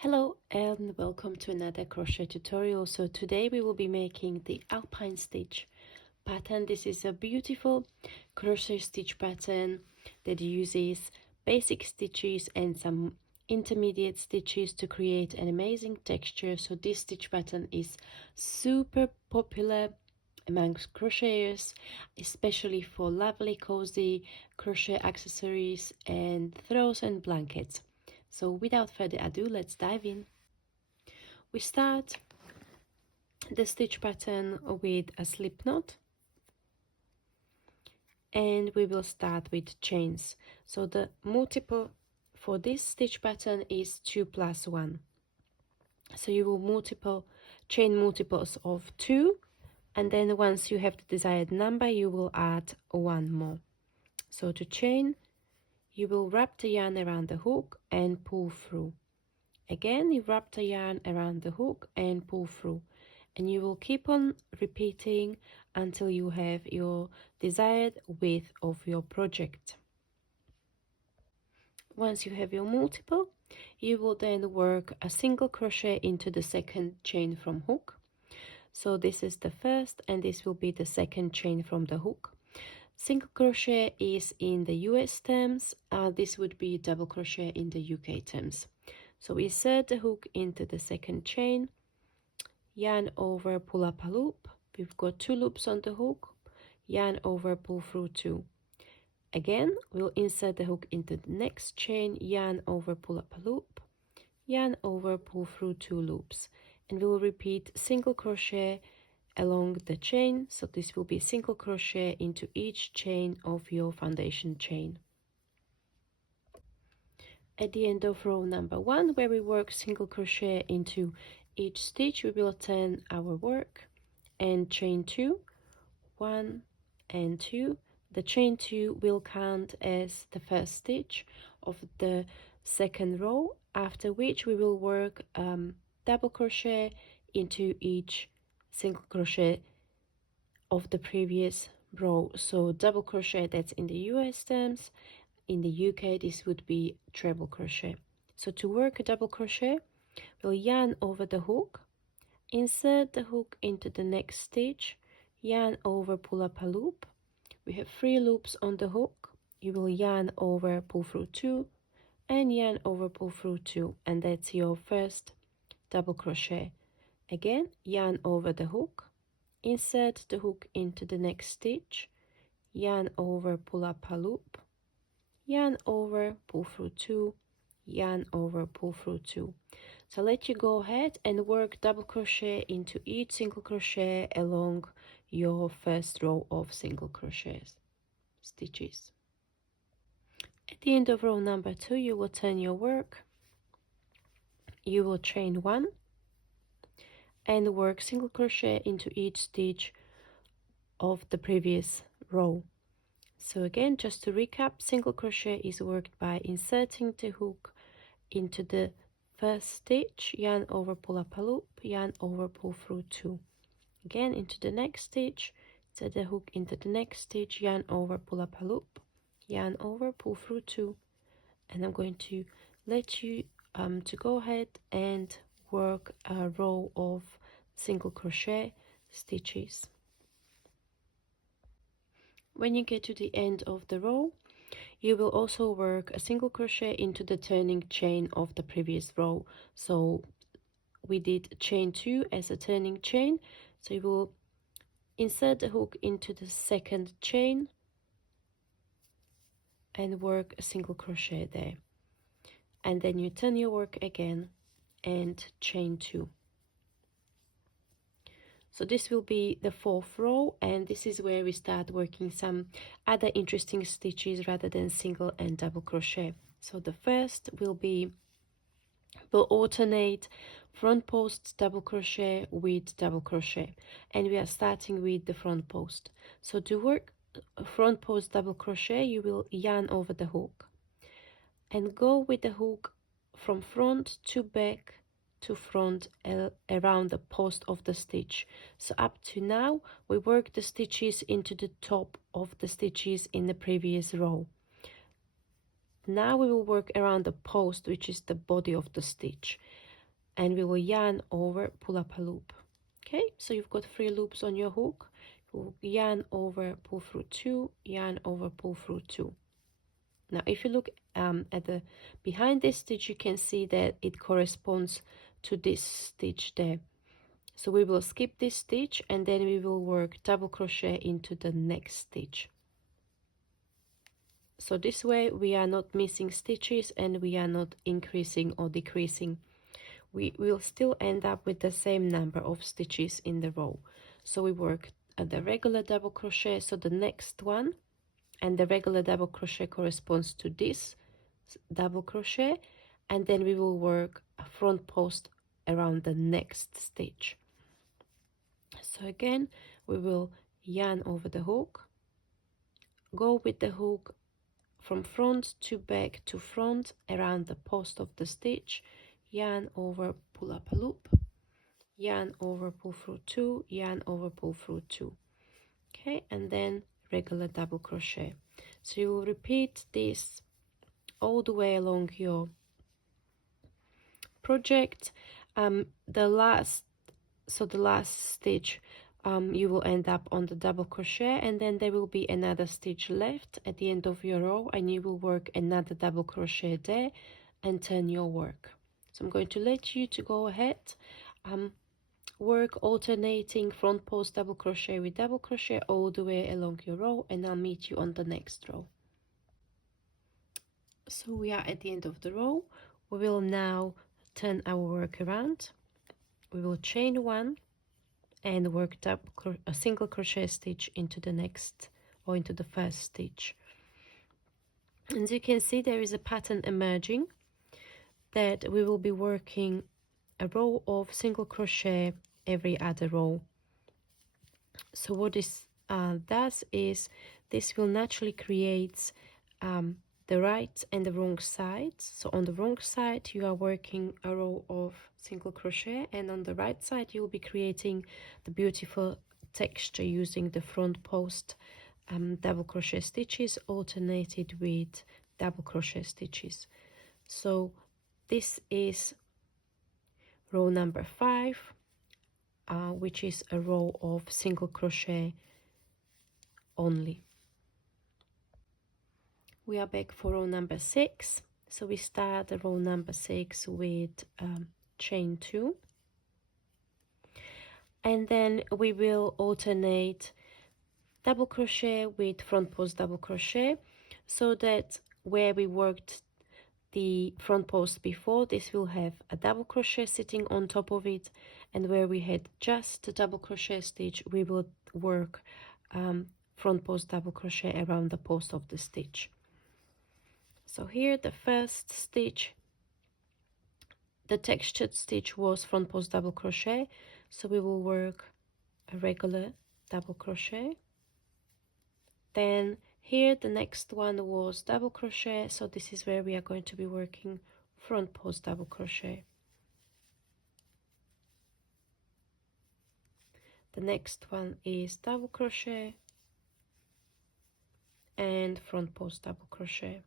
Hello and welcome to another crochet tutorial. So today we will be making the alpine stitch pattern. This is a beautiful crochet stitch pattern that uses basic stitches and some intermediate stitches to create an amazing texture. So this stitch pattern is super popular amongst crocheters, especially for lovely cozy crochet accessories and throws and blankets. So without further ado, let's dive in. We start the stitch pattern with a slip knot, and we will start with chains. So the multiple for this stitch pattern is 2 plus 1. So you will chain multiples of 2, and then once you have the desired number you will add 1 more. So to chain, you will wrap the yarn around the hook and pull through. Again, you wrap the yarn around the hook and pull through, and you will keep on repeating until you have your desired width of your project. Once you have your multiple, you will then work a single crochet into the second chain from hook. So this is the first and this will be the second chain from the hook. Single crochet is in the US terms, this would be double crochet in the UK terms. So insert the hook into the second chain, yarn over, pull up a loop. We've got 2 loops on the hook, yarn over, pull through 2. Again, we'll insert the hook into the next chain, yarn over, pull up a loop, yarn over, pull through 2 loops, and we will repeat single crochet along the chain. So this will be single crochet into each chain of your foundation chain. At the end of row number 1, where we work single crochet into each stitch, we will turn our work and chain 2, 1 and 2. The chain 2 will count as the first stitch of the second row, after which we will work double crochet into each single crochet of the previous row. So double crochet, that's in the US terms. In the UK, this would be treble crochet. So to work a double crochet, we'll yarn over the hook, insert the hook into the next stitch, yarn over, pull up a loop. We have 3 loops on the hook. You will yarn over, pull through 2, and yarn over, pull through 2, and that's your first double crochet. Again, yarn over the hook, insert the hook into the next stitch, yarn over, pull up a loop, yarn over, pull through 2, yarn over, pull through 2. So let you go ahead and work double crochet into each single crochet along your first row of single crochets stitches. At the end of row number 2, you will turn your work, you will chain 1 and work single crochet into each stitch of the previous row. So again, just to recap, single crochet is worked by inserting the hook into the first stitch, yarn over, pull up a loop, yarn over, pull through 2. Again, into the next stitch, insert the hook into the next stitch, yarn over, pull up a loop, yarn over, pull through 2. And I'm going to let you to go ahead and work a row of single crochet stitches. When you get to the end of the row, you will also work a single crochet into the turning chain of the previous row. So we did chain 2 as a turning chain, so you will insert the hook into the second chain and work a single crochet there, and then you turn your work again and chain 2. So this will be the 4th row, and this is where we start working some other interesting stitches rather than single and double crochet. So the first will be, we'll alternate front post double crochet with double crochet, and we are starting with the front post. So to work front post double crochet, you will yarn over the hook and go with the hook from front to back to front around the post of the stitch. So up to now we work the stitches into the top of the stitches in the previous row. Now we will work around the post, which is the body of the stitch. and we will yarn over, pull up a loop. Okay, so you've got 3 loops on your hook. You'll yarn over, pull through 2, yarn over, pull through 2. Now if you look at the behind this stitch, you can see that it corresponds to this stitch there. So we will skip this stitch and then we will work double crochet into the next stitch. So this way we are not missing stitches and we are not increasing or decreasing. We will still end up with the same number of stitches in the row. So we work at the regular double crochet, so the next one, and the regular double crochet corresponds to this double crochet, and then we will work a front post around the next stitch. So again, we will yarn over the hook, go with the hook from front to back to front around the post of the stitch, yarn over, pull up a loop, yarn over, pull through 2, yarn over, pull through 2. Okay, and then regular double crochet. So you will repeat this all the way along your project. The last stitch, you will end up on the double crochet, and then there will be another stitch left at the end of your row, and you will work another double crochet there and turn your work. So I'm going to let you to go ahead, work alternating front post double crochet with double crochet all the way along your row, and I'll meet you on the next row. So we are at the end of the row. We will now turn our work around. We will chain 1 and work a single crochet stitch into the next, or into the first stitch. As you can see, there is a pattern emerging that we will be working a row of single crochet every other row. So what this does is this will naturally create the right and the wrong sides. So on the wrong side you are working a row of single crochet, and on the right side you will be creating the beautiful texture using the front post double crochet stitches alternated with double crochet stitches. So this is row number 5, which is a row of single crochet only. We are back for row number 6. So we start the row number 6 with chain 2, and then we will alternate double crochet with front post double crochet, so that where we worked the front post before, this will have a double crochet sitting on top of it, and where we had just a double crochet stitch, we will work front post double crochet around the post of the stitch. So here the first stitch, the textured stitch was front post double crochet, so we will work a regular double crochet. Then here the next one was double crochet, so this is where we are going to be working front post double crochet. The next one is double crochet and front post double crochet,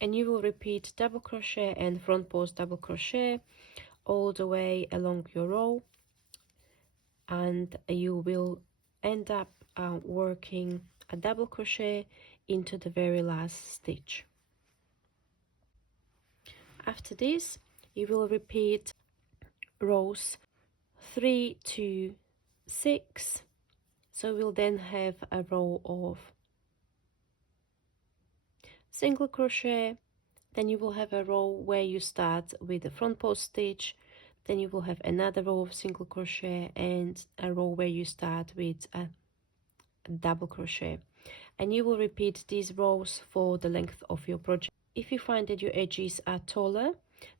and you will repeat double crochet and front post double crochet all the way along your row, and you will end up working a double crochet into the very last stitch. After this you will repeat rows 3 to 6, so we'll then have a row of single crochet, then you will have a row where you start with the front post stitch, then you will have another row of single crochet and a row where you start with a double crochet, and you will repeat these rows for the length of your project. If you find that your edges are taller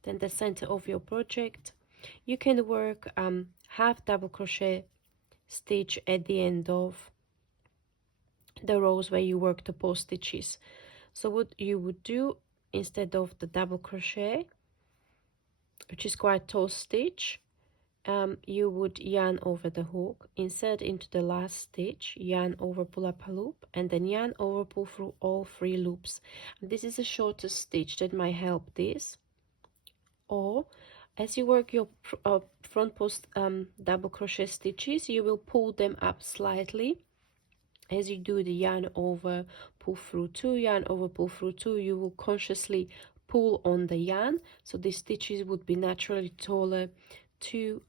than the center of your project, you can work half double crochet stitch at the end of the rows where you work the post stitches. So what you would do, instead of the double crochet, which is quite tall stitch, you would yarn over the hook, insert into the last stitch, yarn over, pull up a loop, and then yarn over, pull through all 3 loops. And this is the shortest stitch that might help this. or as you work your front post double crochet stitches, you will pull them up slightly. As you do the yarn over, pull through 2, yarn over, pull through 2, you will consciously pull on the yarn, so the stitches would be naturally taller to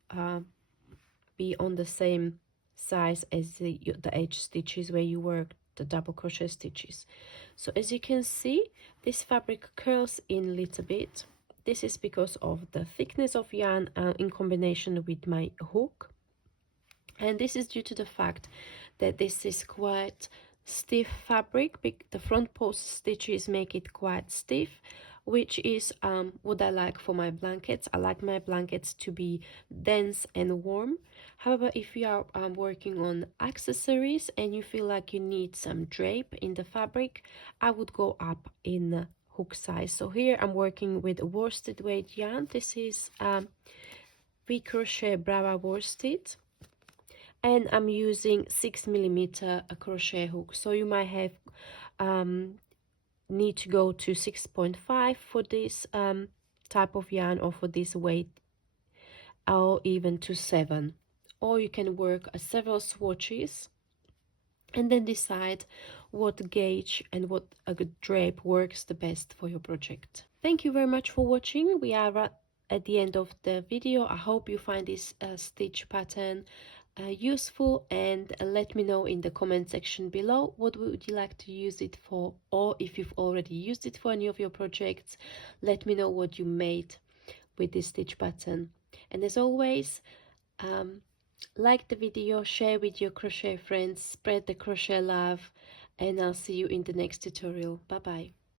be on the same size as the edge stitches where you work the double crochet stitches. So as you can see, this fabric curls in a little bit. This is because of the thickness of yarn in combination with my hook, and this is due to the fact that this is quite stiff fabric. The front post stitches make it quite stiff, which is what I like for my blankets. I like my blankets to be dense and warm. However, if you are working on accessories and you feel like you need some drape in the fabric, I would go up in hook size. So here I'm working with worsted weight yarn. This is V Crochet Brava worsted, and I'm using 6mm crochet hook. So you might have need to go to 6.5 for this type of yarn, or for this weight, or even to 7. Or you can work several swatches and then decide what gauge and what drape works the best for your project. Thank you very much for watching. We are at the end of the video. I hope you find this stitch pattern useful, and let me know in the comment section below what would you like to use it for, or if you've already used it for any of your projects, let me know what you made with this stitch pattern. And as always, like the video, share with your crochet friends, spread the crochet love, and I'll see you in the next tutorial. Bye bye.